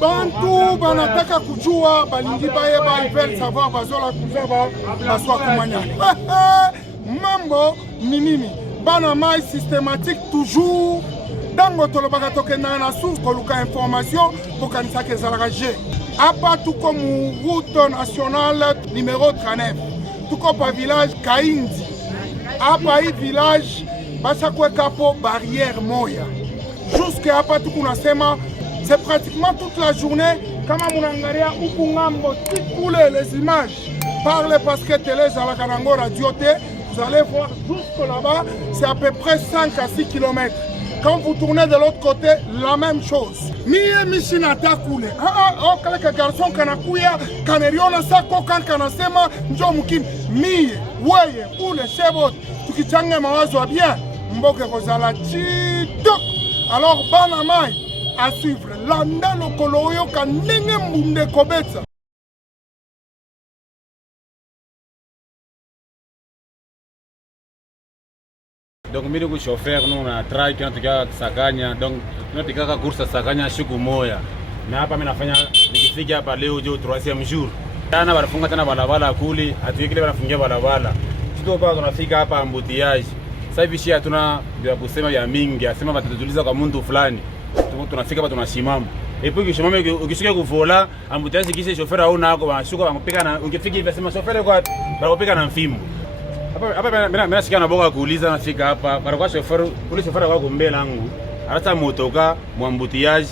bantu banataka kujua balingi bayeba ils savoir bazola kuzaba baswa kumanya mambo ni nini bana mai systématique toujours dango tolobaka tokenda na source koluka information pour kanisa ke zalaraje apa tuko mu route nationale numéro 39 tuko pa village Kaindi apa hi village basa kweka po barrière moya jusque apa tuko nasema c'est pratiquement toute la journée. Comme on a les images par le Pasquet Télé, Radio T, vous allez voir jusque là-bas, c'est à peu près 5 à 6 km. Quand vous tournez de l'autre côté, la même chose. Mie mishinata kule. Oh, quelques garçons kanakuya, kaneriona sako kan kanasema njo mukim. Mie, weye, ule shebot, tukichange mawazo bien. Mboke kozala chidok. Alors, banamai. À suivre landa lokolo oyo kanenge mbunde kobetsa. Donc mimi ni chauffeur nous na track tunataka Sakanya donc tunataka kursa Sakanya siku moja. Na hapa mimi nafanya nikifika hapa leo jo 3e jour. Tana wanafunga tena balabala kuli, hatuye kile wanafungia balabala. Sio hapa tunafika hapa embouteillage. Sasa hivi shia tuna vya kusema ya mingi, asema batatuliza kwa mtu fulani. Tunafika hapa tunasimama. Epo ukishimama ukishika kuvola ambutazi kisha chauffeur au nako wanashuka wanapika na ungefika hivi sema chauffeur kwa wanapika na mfimbo. Hapa mimi nasikia na boga kuuliza nafika hapa kwa chauffeur kule chauffeur kwa kumbele yangu. Hata motoka mwambutiaji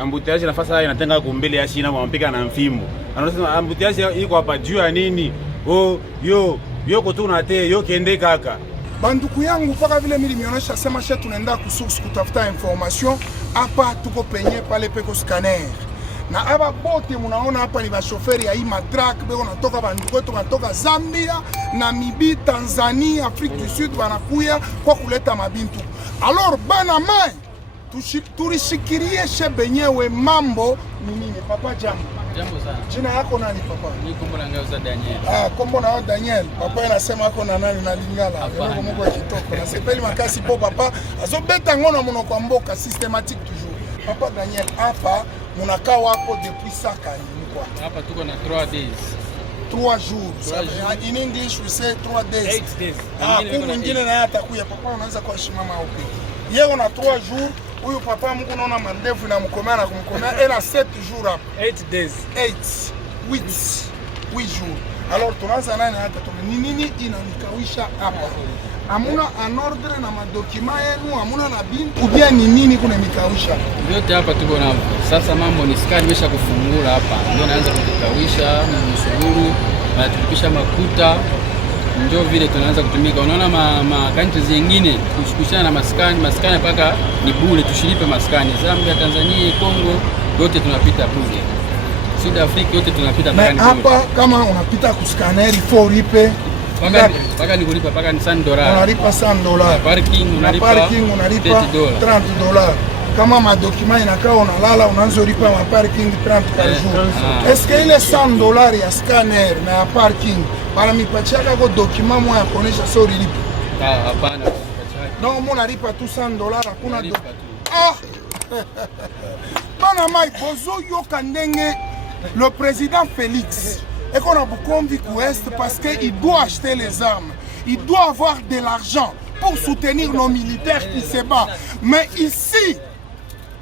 ambutiaji nafasi inatenga kumbele ya shina wanapika na mfimbo. Anasema ambutiaji iko hapa juu ya nini? Oh yo kutuna te yo kende kaka. Banduku yangu paka vile mimi nimeonyesha sema shetu tunaenda kusource kutafuta information hapa tuko penye pale peko scanner na hapa bote munaona hapa ni ba chauffeur ya hii matrak beko natoka banduku wetu natoka Zambia, Namibia, Tanzania, Afrique du Sud banakuya kwa kuleta mabintu. Alors bana mai turishikirie shebenyewe mambo ni nini papa jambo. Jambo sana. Jina yako nani papa? Ni kombo na ngao za Daniel. Kombo na Daniel. Papa anasema yako na nani na Lingala. Yoko moko kitoko. Na sepeli makasi po papa. Azobeta ngona muno kwa mboka systématique toujours. Papa Daniel hapa munakaa wako depuis sakani kwa. Hapa tuko na 3 days. 3 jours. In English we say 3 days. 8 days. Mwingine na atakuya papa unaweza kwa shimama au pili. Yeye una 3 jours. Huyu papa Mungu naona mandevu na mkomea na kumkomea ela 7 jours hapa 8 days 8 jours. Alors tunaanza nani hata nini inanikawisha hapa hamuna an ordre na madokima yenu hamuna na bintu ubia ni nini kuna nikawisha vyote hapa tuko nao. Sasa mambo ni skani imesha kufungura hapa ndio naanza kujikawisha msururu na tulipisha makuta ndio vile tunaanza kutumika. Unaona country zingine kushikushana na maskani paka ni bure, tushilipe maskani. Zambia, Tanzania, Kongo yote tunapita bure. South Africa yote tunapita paka ni bure. Hapa kama unapita kuskaneri for lipe paka ni kulipa paka ni $100. Unalipa $100. Parking unalipa $30. Kama madokima inakaa unalala unaanza lipa ma parking 30 par jour. Est-ce que ile $100 ya scanner na ya parking para mipachaka kwa dokima moja ya kuonesha sio lipa? Hapana. Non, mona lipa tu $100 hakuna do. Bana mai bozo yoka ndenge le président Félix et qu'on a beaucoup envie qu'ouest parce qu'il doit acheter les armes. Il doit avoir de l'argent pour soutenir nos militaires qui se battent. Mais ici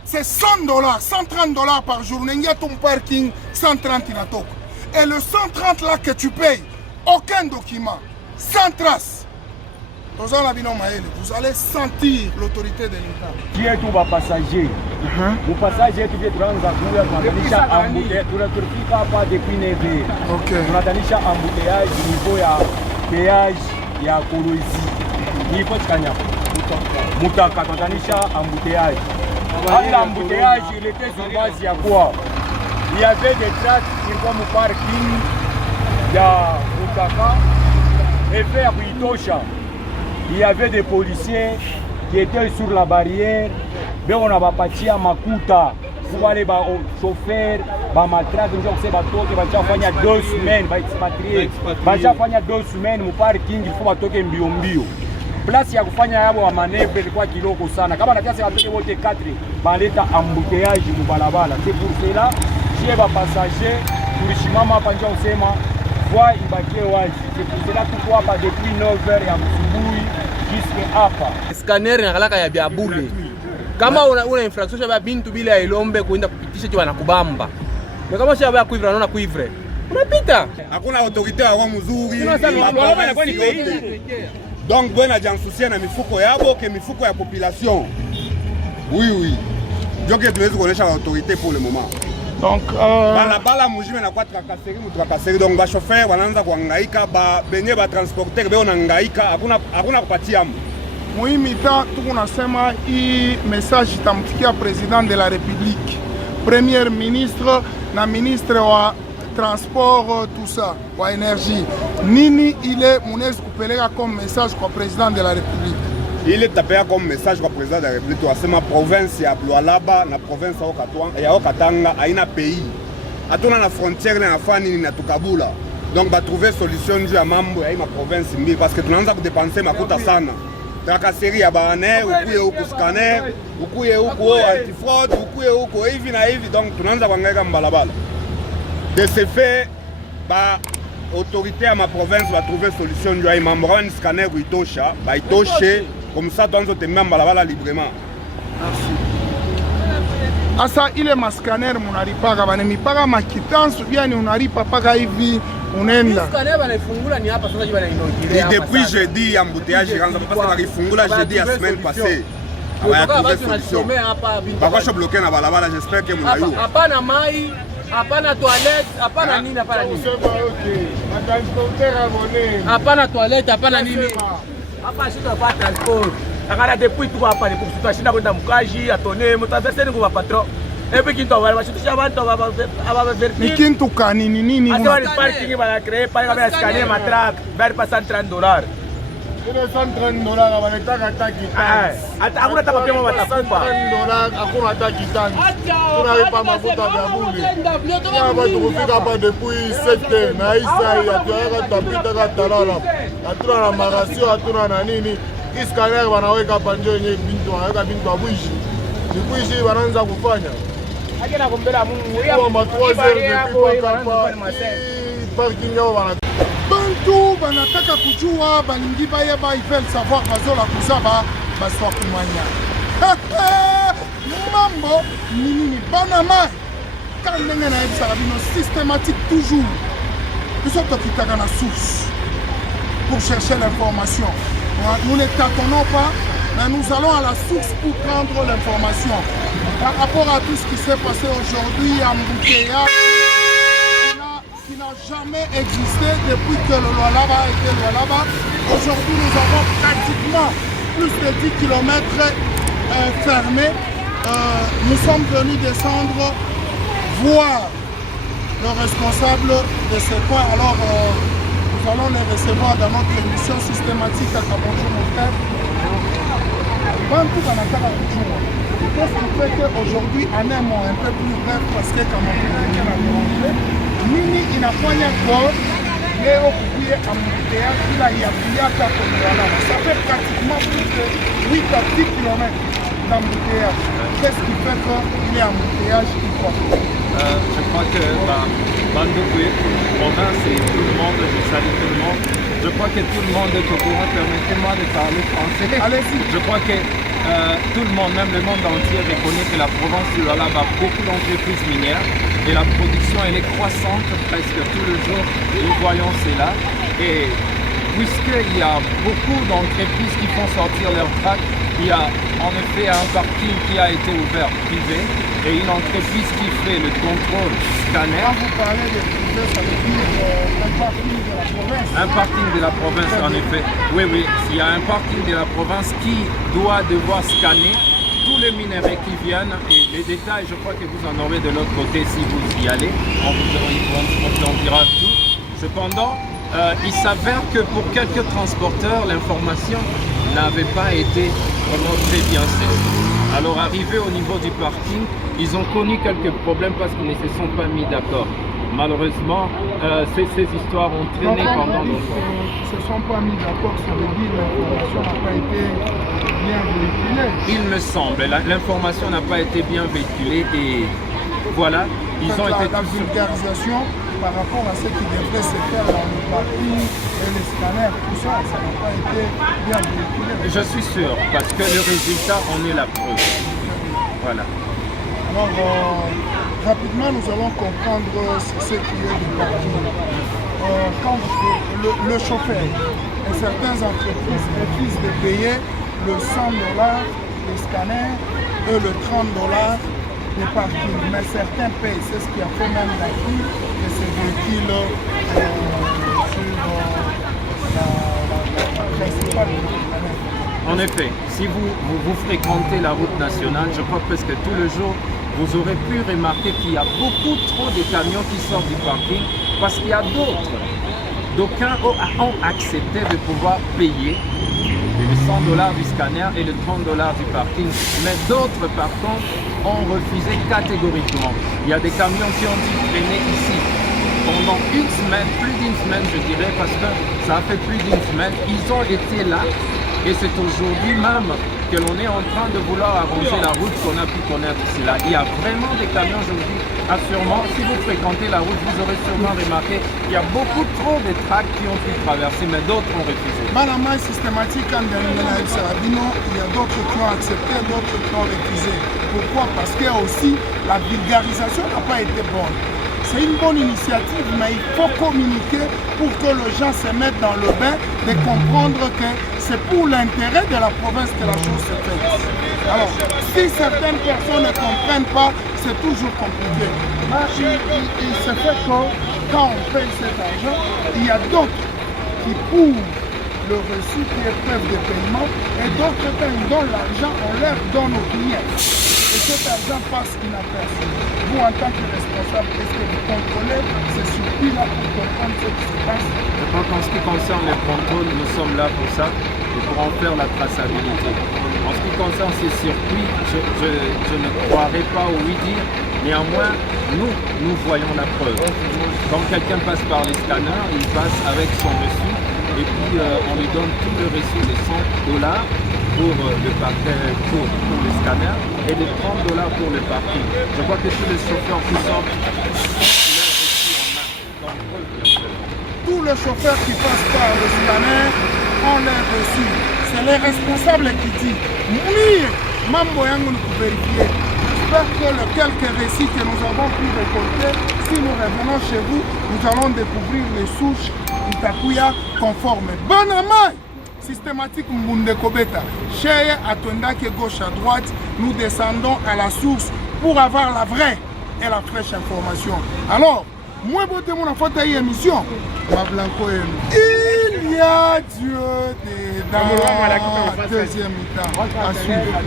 c'est $100, $130 par jour. Il y a ton parking, 130 inatoko. Et le 130 là que tu payes, aucun document, sans trace. Vous allez sentir l'autorité de l'État. Qui est tout passager? Le passager qui vient de Tunanisha depuis 9 heures. Tunatanisha embouteillage niveau ya péage ya Kolwezi. Ni pote kanya. Mutaka tunatanisha embouteillage. L'embouteillage, il était sur base à quoi? Il y avait des tracts sur le parking, il y a Mutaka, et vers Itosha. Il y avait des policiers qui étaient sur la barrière, mais on a bâti à Makuta. Pour aller au chauffeur, à matraque, nous avons fait 2 semaines, expatriés. Nous avons fait 2 semaines au parking, il faut que mbio. place ya kufanya yabo wa manevre ilikuwa kiloko sana. Kama nataka watoke wote 4 baleta embouteillage mu balabala. C'est pour cela chez ba passager tulishimama hapa nje usema voie ibakie wazi. C'est pour cela tuko hapa depuis 9h ya asubuhi jusqu'à hapa. Scanner inakalaka ya bia bule. Kama una infraction ya bintu bila ilombe kuenda kupitisha tu wanakubamba. Na kama sio ya kuivra naona kuivre. Unapita. Hakuna autorité wa mzuri. Donc bwana jansusia na mifuko yabo ke mifuko ya population. Oui. Donc tuwezi kuonesha autorité pour le moment. Donc balabala mujime na kwa trakaseri donc ba chauffeur wanaanza kuhangaika ba benye ba transporter be wanahangaika hakuna kupatia mtu. Muhimita tukunasema hii message itamfikia president de la République, premier ministre na ministre wa transport tout ça wa énergie. Nini ile munaweza kupeleka comme message kwa president de la République? Il est tapé comme message kwa président de la République wasema province ya Lualaba na province ya Okatanga haina pays. Hatuna na frontière na fani na tukabula. Donc ba trouver solution juu ya mambo ya ma province mbili parce que tunaanza kudepenser makuta sana. Trakaseri ya bane, ukuye huku scanner, ukuye huku antifraude, ukuye huku hivi na hivi, donc tunaanza kuangaika mbalabala. De ce fait, ba autorité à ma province va trouver solution juu ya mambo kama ni scanner kuitosha, ba itoshe comme ça tuanze tembea mbalabala librement. Merci. Asa ile mascanner munalipaka bane mipaka makitansu bien ni unalipa paka hivi unaenda. Scanner banafungula ni hapa sasa jiba na inaugurer hapa. Depuis jeudi embouteillage ikaanza parce que balifungula jeudi la semaine passée. Aya trouver solution. Bakasha bloquer na balabala, j'espère que mnayo. Hapana mai, hapana toilette, hapana nini, hapana nini. Hapana toilette, hapana nini. Hapa shida kwa transport. Akala depuis tu hapa ni kutushinda kwenda mkaji atone mutaverseni kwa patron. Epi kinto wale bashitusha abantu aba verti. Ni kintu kanini nini? Asa ni parking bana créer pa kama scanner matrack, bari pa $130. Ile $130 wanataka taki tax. Hata hakuna hata papia watakupa. $130 hakuna hata kitangi. Tunalipa mafuta ya bure. Hapa tukufika hapa depuis 7 na isa ya tuweka tapita katalala. Hatuna na magasio, hatuna na nini. Scanner wanaweka hapa nje yenyewe bintu wanaweka bintu abuishi. Ni kuishi wanaanza kufanya. Akina kumbela Mungu. Kwa matwaze depuis hapa. Parking yao wana bantu banataka kujua balingi bayeba ivel savoir bazola kuzaba baswa kumanya. Mambo nini bana mai kandenge na ebisala bino systématique toujours. Nous sommes tokitaka na source pour chercher l'information. Nous ne tâtonnons pas, mais nous allons à la source pour prendre l'information. Par rapport à tout ce qui s'est passé aujourd'hui à Mboukéa, qui n'a jamais existé depuis que le Lualaba a été Lualaba. Aujourd'hui, nous avons pratiquement plus de 10 km fermés. Nous sommes venus descendre voir le responsable de ce point. Alors, nous allons les recevoir dans notre émission systématique à Kabonjo, mon frère. Qu'est-ce qui fait qu'aujourd'hui, en un mot un peu plus bref, parce que Kabonjo a dérangé, Nini inafanya kwa leo kukuye ambutea kila ya kuyaka kwa ça fait pratiquement plus de 8 à 10 km d'embouteillage. Qu'est-ce qui fait qu'il est embouteillage qui quoi? Je crois que Bandoukoui, province et tout le monde, je salue tout le monde. Je crois que tout le monde est au courant, permettez-moi de parler français. Allez-y. Je crois que tout le monde, même le monde entier, reconnaît que la province du Lualaba a beaucoup d'entreprises minières et la production elle est croissante presque tous les jours. Nous voyons cela. Et puisqu'il y a beaucoup d'entreprises qui font sortir leurs tracts, il y a en effet un parking qui a été ouvert privé et une entreprise qui fait le contrôle scanner. Quand vous parlez de privé, ça veut dire un parking de la province. Un parking de la province, en effet. Oui, oui. Il y a un parking de la province qui doit devoir scanner tous les minerais qui viennent et les détails, je crois que vous en aurez de l'autre côté si vous y allez. On vous en dira tout. Cependant, il s'avère que pour quelques transporteurs, l'information n'avait pas été vraiment très bien saisie. Alors arrivé au niveau du parking, ils ont connu quelques problèmes parce qu'ils ne se sont pas mis d'accord. malheureusement, ces histoires ont traîné pendant longtemps. Ils ne se sont pas mis d'accord sur le deal, l'information n'a pas été bien véhiculée. Il me semble, l'information n'a pas été bien véhiculée et voilà, ils ont été... La vulgarisation par rapport à ce qui devrait se faire dans le parking et les scanners, tout ça, ça n'a pas été bien véhiculé. Je suis sûr, parce que le résultat en est la preuve. Voilà. Alors, rapidement, nous allons comprendre ce qui est du parking. Quand le chauffeur et certaines entreprises refusent de payer le 100 $, les scanners, et le 30 $ de parking. Mais certains payent, c'est ce qui a fait même la vie de ces véhicules sur la principale. En effet, si vous fréquentez la route nationale, je crois presque tous les jours, vous aurez pu remarquer qu'il y a beaucoup trop de camions qui sortent du parking parce qu'il y a d'autres. D'aucuns ont accepté de pouvoir payer les 100 $ du scanner et les 30 $ du parking, mais d'autres par contre ont refusé catégoriquement. Il y a des camions qui ont dû traîner ici pendant une semaine, plus d'une semaine je dirais, parce que ça a fait plus d'une semaine. Ils ont été là et c'est aujourd'hui même que l'on est en train de vouloir arranger la route qu'on a pu connaître ici. Là. Il y a vraiment des camions aujourd'hui. Assurément, si vous fréquentez la route, vous aurez sûrement remarqué qu'il y a beaucoup trop de tracts qui ont pu traverser, mais d'autres ont refusé. Malama systématique en Sarabino, il y a d'autres qui ont accepté, d'autres qui ont refusé. Pourquoi? Parce que aussi la vulgarisation n'a pas été bonne. C'est une bonne initiative, mais il faut communiquer pour que les gens se mettent dans le bain de comprendre que c'est pour l'intérêt de la province que la chose se fait. Alors, si certaines personnes ne comprennent pas, c'est toujours compliqué. Il se fait que quand on paye cet argent, il y a d'autres qui prouvent le reçu qui est preuve de paiement et d'autres, quand ils donnent l'argent, on leur donne au client. Et cet argent passe inaperçu. Vous, en tant que responsable, est-ce que vous contrôlez ces circuits-là pour comprendre ce qui se passe? Je crois qu'en ce qui concerne les contrôles, nous sommes là pour ça et pour en faire la traçabilité. En ce qui concerne ces circuits, je ne croirais pas oui dire, néanmoins, nous voyons la preuve. Quand quelqu'un passe par les scanners, il passe avec son reçu et puis on lui donne tout le reçu de 100 $ pour le scanner et de 30 $ pour le parking. Je crois que tous les chauffeurs qui sortent tous les chauffeurs qui passent par le scanner ont leur reçu. C'est les responsables qui disent oui, mambo yangu ni vérifier. J'espère que les quelques récits que nous avons pu récolter, si nous revenons chez vous, nous allons découvrir les souches Itakuya conformes. Bonne main! Systématique Mbunde Kobeta. Chez Atondake gauche à droite, nous descendons à la source pour avoir la vraie et la fraîche information. Alors, moi, je mon faute émission. Il y a Dieu dedans. Deuxième mi-temps. À suivre.